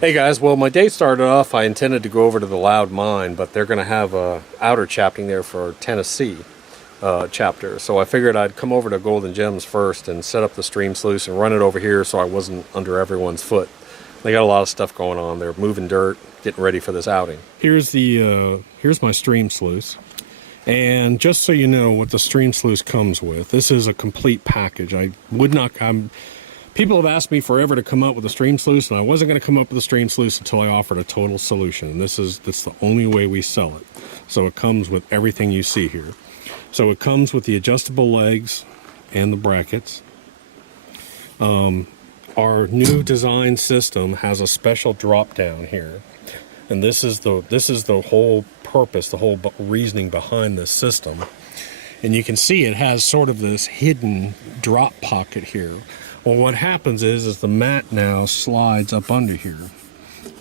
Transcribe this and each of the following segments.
Hey guys, well my day started off, I intended to go over to the Loud Mine, but they're going to have a outer chapping there for Tennessee chapter. So I figured I'd come over to Golden Gems first and set up the stream sluice and run it over here so I wasn't under everyone's foot. They got a lot of stuff going on. They're moving dirt, getting ready for this outing. Here's my stream sluice. And just so you know what the stream sluice comes with, this is a complete package. People have asked me forever to come up with a stream sluice, and I wasn't going to come up with a stream sluice until I offered a total solution. And that's the only way we sell it. So it comes with everything you see here. So it comes with the adjustable legs and the brackets. Our new design system has a special drop down here. And this is the whole purpose, the whole reasoning behind this system. And you can see it has sort of this hidden drop pocket here. Well, what happens is the mat now slides up under here.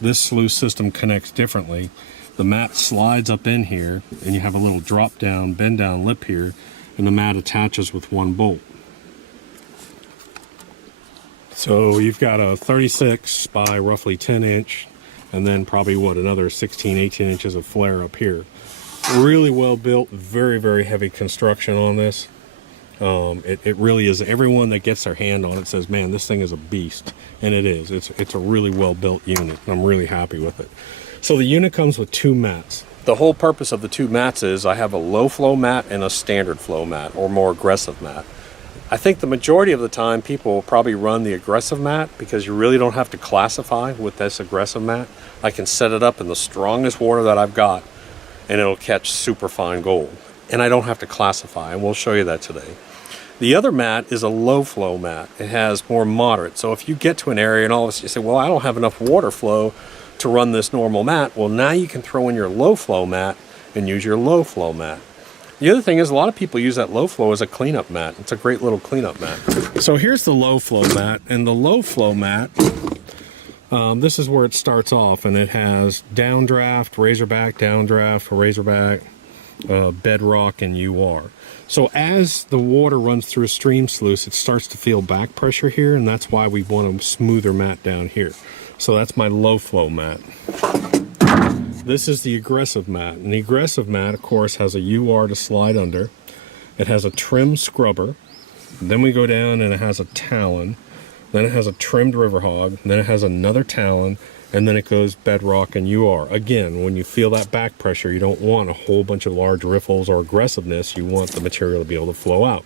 This sluice system connects differently. The mat slides up in here, and you have a little drop down, bend down lip here, and the mat attaches with one bolt. So you've got a 36 by roughly 10 inch, and then probably another 16, 18 inches of flare up here. Really well built, very, very heavy construction on this. It really is. Everyone that gets their hand on it says, man, this thing is a beast. And it is. It's a really well built unit. I'm really happy with it. So the unit comes with two mats. The whole purpose of the two mats is I have a low flow mat and a standard flow mat, or more aggressive mat. I think the majority of the time people will probably run the aggressive mat because you really don't have to classify with this aggressive mat. I can set it up in the strongest water that I've got and it'll catch super fine gold. And I don't have to classify, and we'll show you that today. The other mat is a low flow mat. It has more moderate. So if you get to an area and all of a sudden you say, well, I don't have enough water flow to run this normal mat, well, now you can throw in your low flow mat and use your low flow mat. The other thing is a lot of people use that low flow as a cleanup mat. It's a great little cleanup mat. So here's the low flow mat, and the low flow mat, this is where it starts off, and it has downdraft, razorback, downdraft, razorback, bedrock, and UR. So as the water runs through a stream sluice, it starts to feel back pressure here, and that's why we want a smoother mat down here. So that's my low flow mat. This is the aggressive mat, and the aggressive mat, of course, has a UR to slide under. It has a trim scrubber. Then we go down and it has a talon. Then it has a trimmed river hog. Then it has another talon. And then it goes bedrock and UR. Again, when you feel that back pressure, you don't want a whole bunch of large riffles or aggressiveness. You want the material to be able to flow out.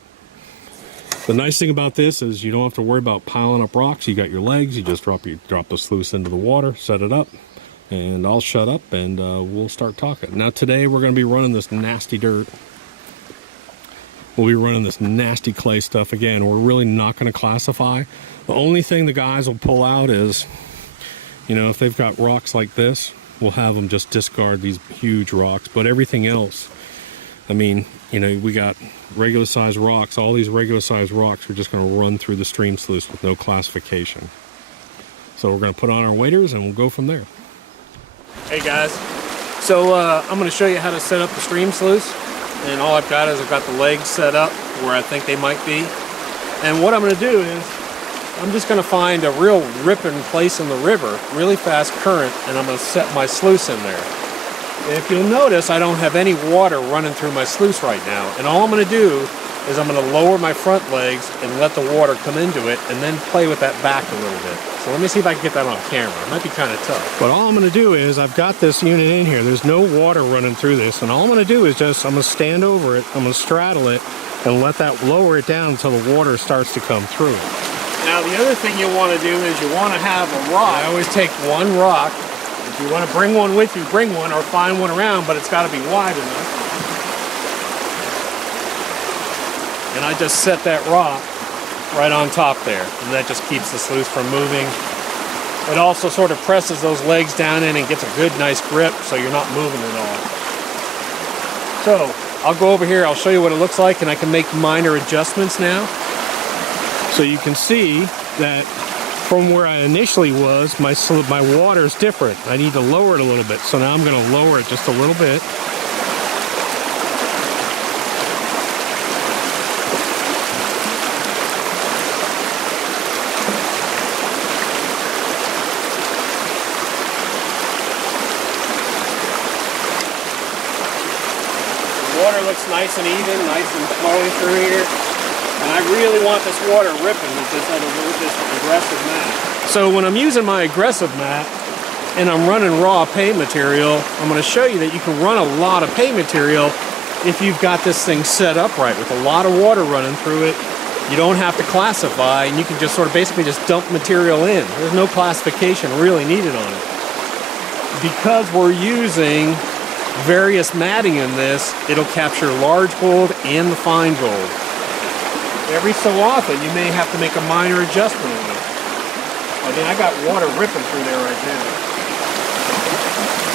The nice thing about this is you don't have to worry about piling up rocks. You got your legs. You just drop the sluice into the water, set it up, and I'll shut up and we'll start talking. Now today we're going to be running this nasty dirt. We'll be running this nasty clay stuff again. We're really not going to classify. The only thing the guys will pull out is, you know, if they've got rocks like this, we'll have them just discard these huge rocks. But everything else, I mean, you know, we got regular size rocks. All these regular size rocks are just going to run through the stream sluice with no classification. So we're going to put on our waders and we'll go from there. Hey guys, so I'm going to show you how to set up the stream sluice. And all I've got is I've got the legs set up where I think they might be. And what I'm going to do is I'm just going to find a real ripping place in the river, really fast current, and I'm going to set my sluice in there. And if you'll notice, I don't have any water running through my sluice right now. And all I'm going to do is I'm going to lower my front legs and let the water come into it and then play with that back a little bit. So let me see if I can get that on camera. It might be kind of tough. But all I'm going to do is I've got this unit in here. There's no water running through this. And all I'm going to do is I'm going to stand over it. I'm going to straddle it and let that lower it down until the water starts to come through. Now the other thing you want to do is you want to have a rock. I always take one rock. If you want to bring one with you, bring one or find one around, but it's got to be wide enough. And I just set that rock right on top there, and that just keeps the sluice from moving. It also sort of presses those legs down in and gets a good nice grip so you're not moving at all. So I'll go over here, I'll show you what it looks like, and I can make minor adjustments now. So you can see that from where I initially was, my water's different. I need to lower it a little bit, so now I'm going to lower it just a little bit. water looks nice and even, nice and flowing through here. And I really want this water ripping with this aggressive mat. So when I'm using my aggressive mat and I'm running raw pay material, I'm going to show you that you can run a lot of pay material if you've got this thing set up right with a lot of water running through it. You don't have to classify, and you can just sort of basically just dump material in. There's no classification really needed on it. Because we're using various matting in this, it'll capture large gold and the fine gold. Every so often, you may have to make a minor adjustment on it. I mean, I got water ripping through there right now.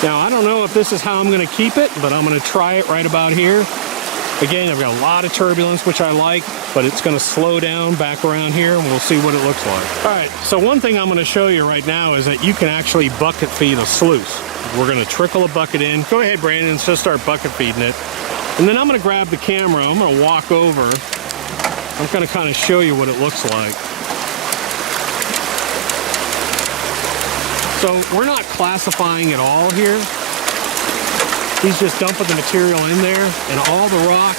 Now, I don't know if this is how I'm going to keep it, but I'm going to try it right about here. Again, I've got a lot of turbulence, which I like, but it's going to slow down back around here, and we'll see what it looks like. All right, so one thing I'm going to show you right now is that you can actually bucket feed a sluice. We're going to trickle a bucket in. Go ahead, Brandon, and just start bucket feeding it. And then I'm going to grab the camera. I'm going to walk over. I'm going to kind of show you what it looks like. So we're not classifying at all here. He's just dumping the material in there, and all the rocks,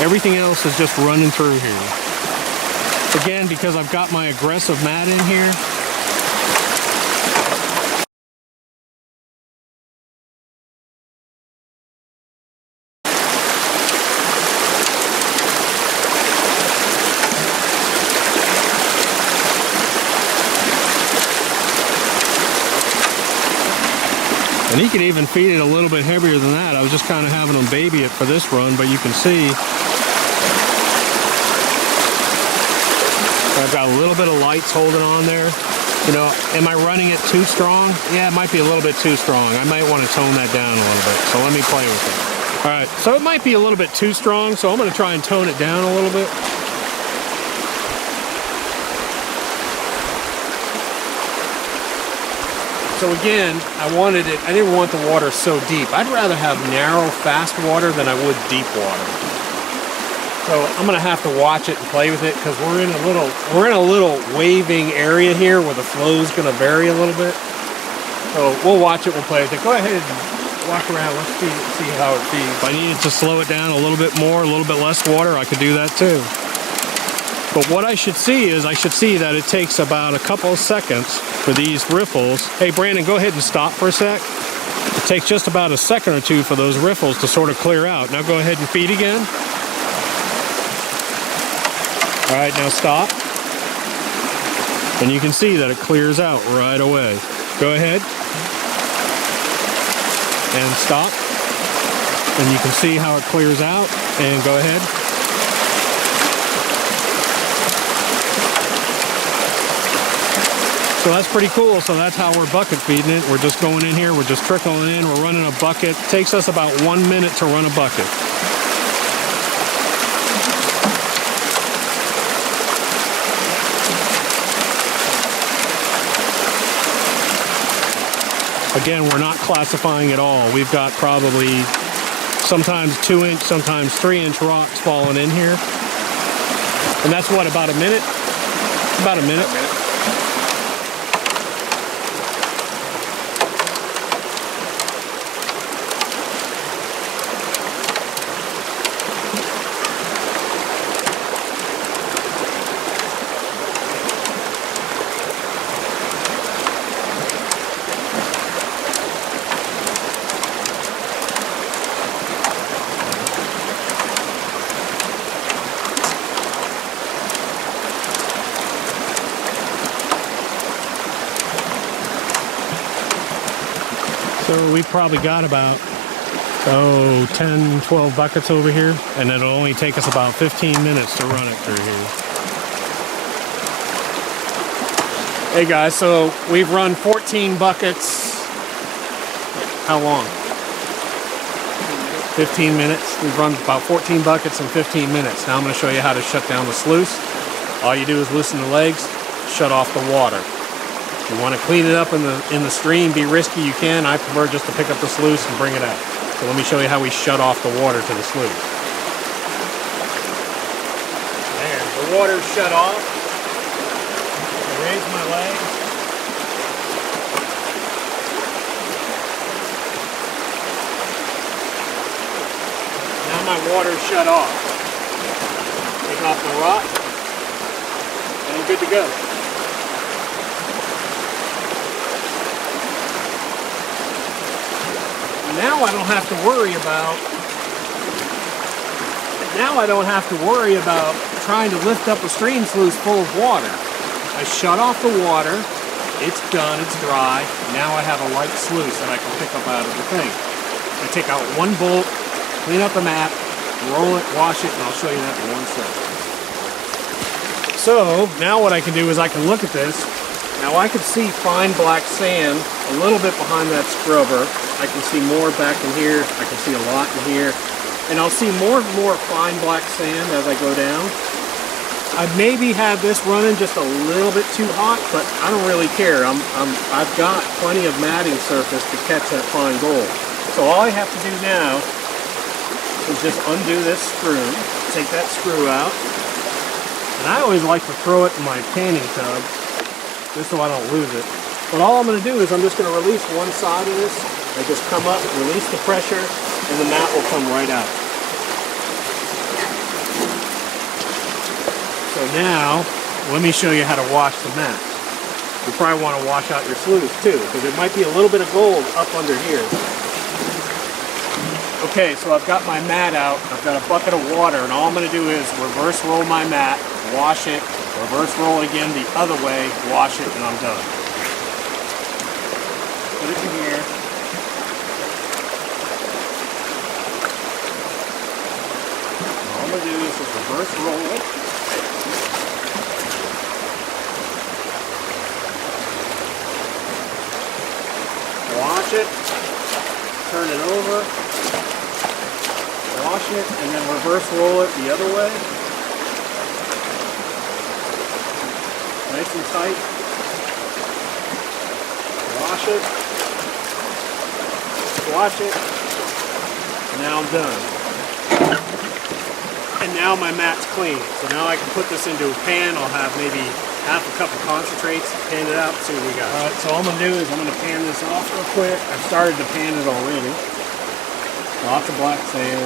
everything else is just running through here. Again, because I've got my aggressive mat in here, and he could even feed it a little bit heavier than that. I was just kind of having him baby it for this run, but you can see I've got a little bit of lights holding on there. You know, am I running it too strong? Yeah, it might be a little bit too strong. I might want to tone that down a little bit. So let me play with it. All right, so it might be a little bit too strong, so I'm going to try and tone it down a little bit. So again, I didn't want the water so deep. I'd rather have narrow, fast water than I would deep water. So I'm gonna have to watch it and play with it because we're in a little waving area here where the flow's gonna vary a little bit. So we'll watch it, we'll play with it. Go ahead and walk around, let's see how it feeds. If I needed to slow it down a little bit more, a little bit less water, I could do that too. But what I should see is, I should see that it takes about a couple of seconds for these riffles. Hey, Brandon, go ahead and stop for a sec. It takes just about a second or two for those riffles to sort of clear out. Now go ahead and feed again. All right, now stop. And you can see that it clears out right away. Go ahead. And stop. And you can see how it clears out. And go ahead. So that's pretty cool. So that's how we're bucket feeding it. We're just going in here, we're just trickling in, we're running a bucket. It takes us about 1 minute to run a bucket. Again, we're not classifying at all. We've got probably sometimes 2-inch, sometimes 3-inch rocks falling in here. And that's what, about a minute? About a minute. So we've probably got about 10, 12 buckets over here, and it'll only take us about 15 minutes to run it through here. Hey guys, so we've run 14 buckets. How long? 15 minutes. We've run about 14 buckets in 15 minutes. Now I'm going to show you how to shut down the sluice. All you do is loosen the legs, shut off the water. If you want to clean it up in the stream, be risky, you can. I prefer just to pick up the sluice and bring it out. So let me show you how we shut off the water to the sluice. There, the water's shut off. I raise my legs. Now I'm now my water's shut off. Take off the rock, and I'm good to go. Now I don't have to worry about trying to lift up a stream sluice full of water. I shut off the water, it's done, it's dry. Now I have a light sluice that I can pick up out of the thing. I take out one bolt, clean up the mat, roll it, wash it, and I'll show you that in one second. So now what I can do is I can look at this. Now I can see fine black sand a little bit behind that scrubber. I can see more back in here. I can see a lot in here. And I'll see more and more fine black sand as I go down. I maybe had this running just a little bit too hot, but I don't really care. I've got plenty of matting surface to catch that fine gold. So all I have to do now is just undo this screw, take that screw out. And I always like to throw it in my canning tub, just so I don't lose it. But all I'm going to do is I'm just going to release one side of this. I just come up, release the pressure, and the mat will come right out. So now, let me show you how to wash the mat. You probably want to wash out your sluice too, because there might be a little bit of gold up under here. Okay, so I've got my mat out. I've got a bucket of water, and all I'm going to do is reverse roll my mat, wash it, reverse roll it again the other way, wash it, and I'm done. Put it in here. All I'm going to do is just reverse roll it. Wash it, turn it over, wash it, and then reverse roll it the other way. Nice and tight. Wash it, wash it, and now I'm done. And now my mat's clean. So now I can put this into a pan. I'll have maybe half a cup of concentrates, pan it out, see what we got. All right, so all I'm gonna do is I'm gonna pan this off real quick. I've started to pan it already. Lots of black sand.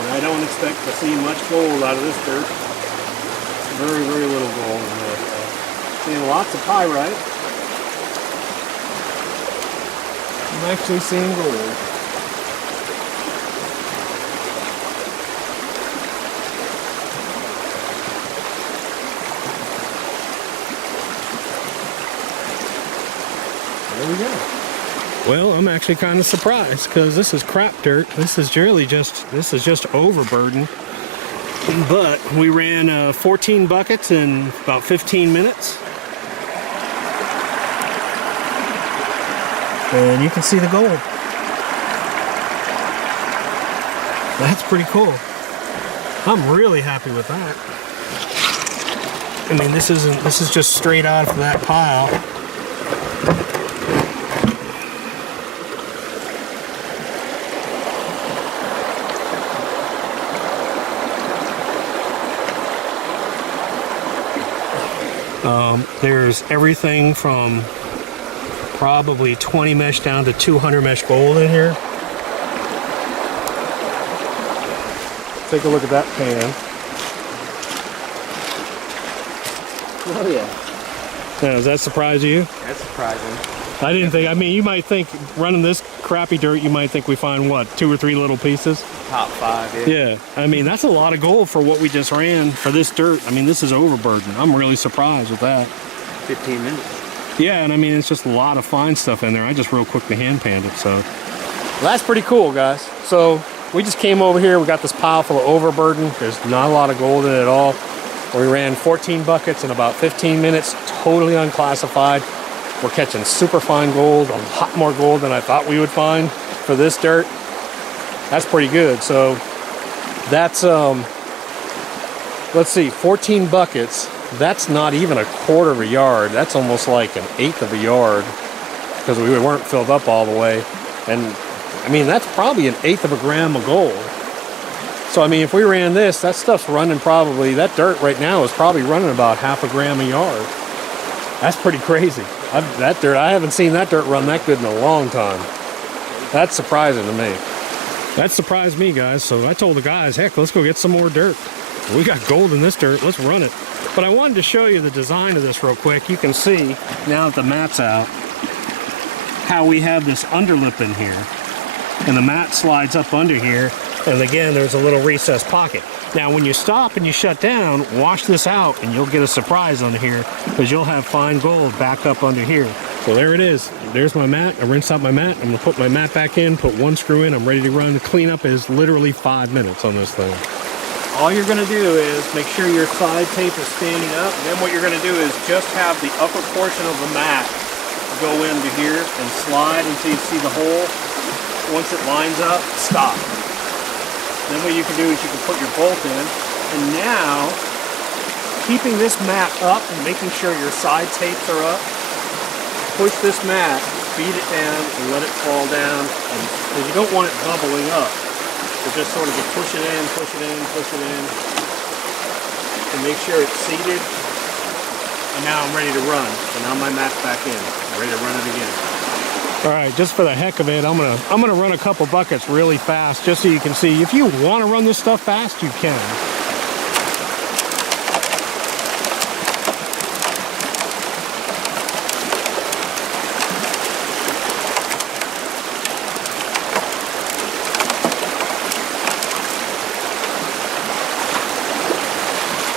And I don't expect to see much gold out of this dirt. Very, very little gold in there. Seeing lots of pyrite. I'm actually seeing gold. There we go. Well, I'm actually kind of surprised because this is crap dirt. This is just overburden. But we ran 14 buckets in about 15 minutes. And you can see the gold. That's pretty cool. I'm really happy with that. I mean, this is just straight out of that pile. There's everything from probably 20 mesh down to 200 mesh gold in here. Take a look at that pan. Oh yeah. Now, does that surprise you? That's surprising. I didn't think, I mean, you might think running this crappy dirt, you might think we find what, 2 or 3 little pieces? Top 5, yeah. Yeah, I mean, that's a lot of gold for what we just ran for this dirt. I mean, this is overburden. I'm really surprised with that. 15 minutes. Yeah, and I mean, it's just a lot of fine stuff in there. I just real quickly hand panned it, so. Well, that's pretty cool, guys. So we just came over here. We got this pile full of overburden. There's not a lot of gold in it at all. We ran 14 buckets in about 15 minutes, totally unclassified. We're catching super fine gold, a lot more gold than I thought we would find for this dirt. That's pretty good. So that's, let's see, 14 buckets. That's not even a quarter of a yard. That's almost like an eighth of a yard because we weren't filled up all the way. And I mean, that's probably an eighth of a gram of gold. So I mean, if we ran this, that stuff's running probably, that dirt right now is probably running about half a gram a yard. That's pretty crazy. That dirt, I haven't seen that dirt run that good in a long time. That's surprising to me. That surprised me, guys. So I told the guys, heck, let's go get some more dirt. We got gold in this dirt, let's run it. But I wanted to show you the design of this real quick. You can see, now that the mat's out, how we have this underlip in here. And the mat slides up under here. And again, there's a little recessed pocket. Now, when you stop and you shut down, wash this out and you'll get a surprise under here because you'll have fine gold back up under here. So there it is. There's my mat. I rinsed out my mat. I'm gonna put my mat back in, put one screw in. I'm ready to run. The cleanup is literally 5 minutes on this thing. All you're gonna do is make sure your side tape is standing up. And then what you're gonna do is just have the upper portion of the mat go into here and slide until you see the hole. Once it lines up, stop. Then what you can do is you can put your bolt in, and now, keeping this mat up and making sure your side tapes are up, push this mat, feed it down, and let it fall down, because you don't want it bubbling up. So just sort of push it in, push it in, push it in, and make sure it's seated. And now I'm ready to run. So now my mat's back in. I'm ready to run it again. All right, just for the heck of it, I'm gonna run a couple buckets really fast, just so you can see. If you want to run this stuff fast, you can.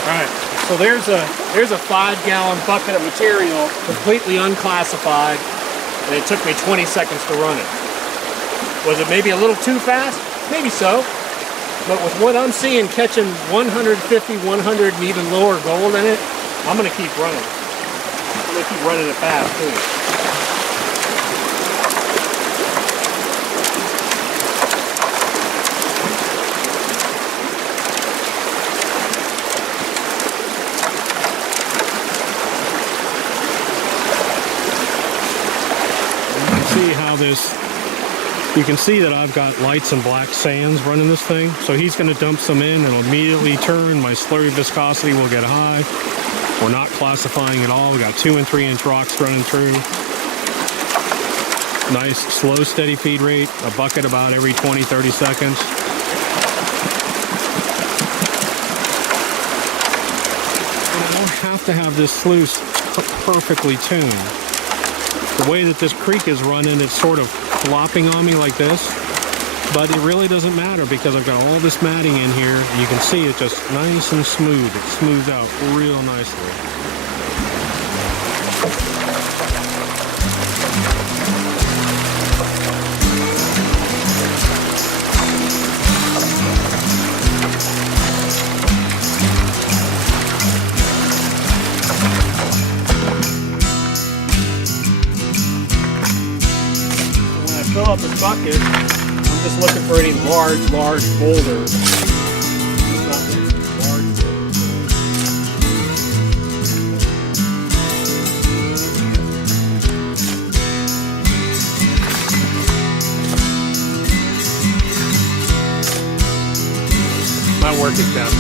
All right, so there's a 5-gallon bucket of material, completely unclassified. And it took me 20 seconds to run it. Was it maybe a little too fast? Maybe so. But with what I'm seeing catching 150, 100, and even lower gold in it, I'm gonna keep running. I'm gonna keep running it fast too. You can see that I've got lights and black sands running this thing. So he's going to dump some in and it'll immediately turn. My slurry viscosity will get high. We're not classifying at all. We got 2 and 3 inch rocks running through. Nice slow steady feed rate. A bucket about every 20-30 seconds. And I don't have to have this sluice perfectly tuned. The way that this creek is running, it's sort of flopping on me like this, but it really doesn't matter because I've got all this matting in here, and you can see it just nice and smooth. It smooths out real nicely. Fill up this bucket, I'm just looking for any large boulders. My work is done.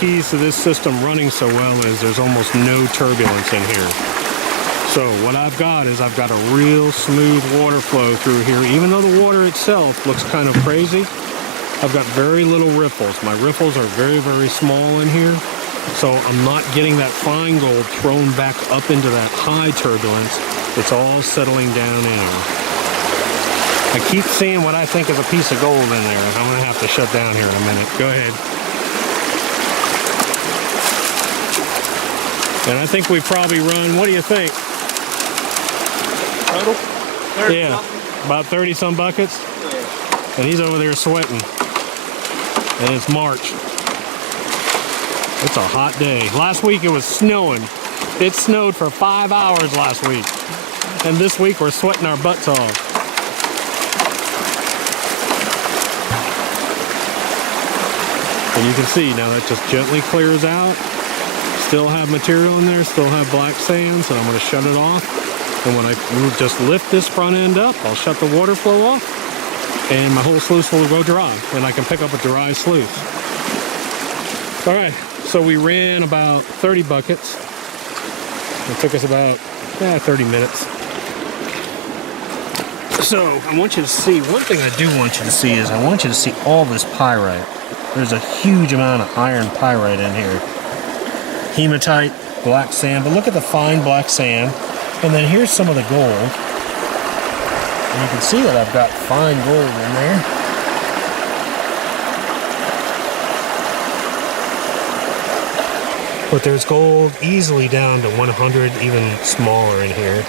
Keys to this system running so well is there's almost no turbulence in here. So what I've got is I've got a real smooth water flow through here. Even though the water itself looks kind of crazy, I've got very little ripples. My ripples are very, very small in here. So I'm not getting that fine gold thrown back up into that high turbulence. It's all settling down in. I keep seeing what I think is a piece of gold in there. I'm gonna have to shut down here in a minute. Go ahead. And I think we probably run, what do you think? Total? 30 Yeah, something? about 30 some buckets. Yeah. And he's over there sweating. And it's March. It's a hot day. Last week it was snowing. It snowed for 5 hours last week. And this week we're sweating our butts off. And you can see now that just gently clears out. Still have material in there, still have black sand, so I'm going to shut it off. And when I just lift this front end up, I'll shut the water flow off, and my whole sluice will go dry, and I can pick up a dry sluice. All right, so we ran about 30 buckets. It took us about 30 minutes. So I want you to see, one thing I do want you to see is I want you to see all this pyrite. There's a huge amount of iron pyrite in here. Hematite, black sand, but look at the fine black sand. And then here's some of the gold. And you can see that I've got fine gold in there. But there's gold easily down to 100, even smaller in here.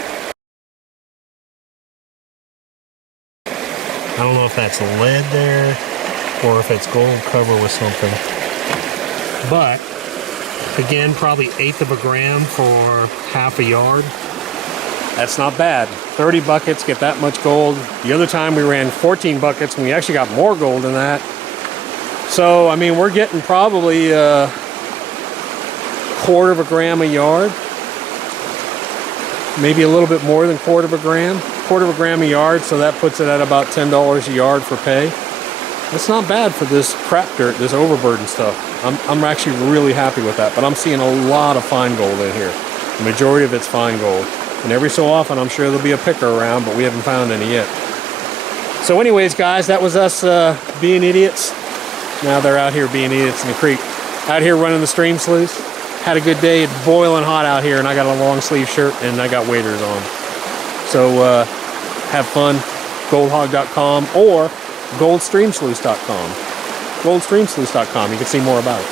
I don't know if that's lead there or if it's gold cover with something. But again, probably 1/8 of a gram for half a yard. That's not bad. 30 buckets, get that much gold. The other time we ran 14 buckets and we actually got more gold than that. So, I mean, we're getting probably a 1/4 of a gram a yard. Maybe a little bit more than 1/4 of a gram. 1/4 of a gram a yard, so that puts it at about $10 a yard for pay. That's not bad for this crap dirt, this overburden stuff. I'm actually really happy with that, but I'm seeing a lot of fine gold in here. The majority of it's fine gold. And every so often, I'm sure there'll be a picker around, but we haven't found any yet. So anyways, guys, that was us being idiots. Now they're out here being idiots in the creek. Out here running the stream sluice. Had a good day. It's boiling hot out here, and I got a long sleeve shirt, and I got waders on. So have fun. GoldHog.com or GoldStreamSluice.com. GoldStreamSluice.com. You can see more about it.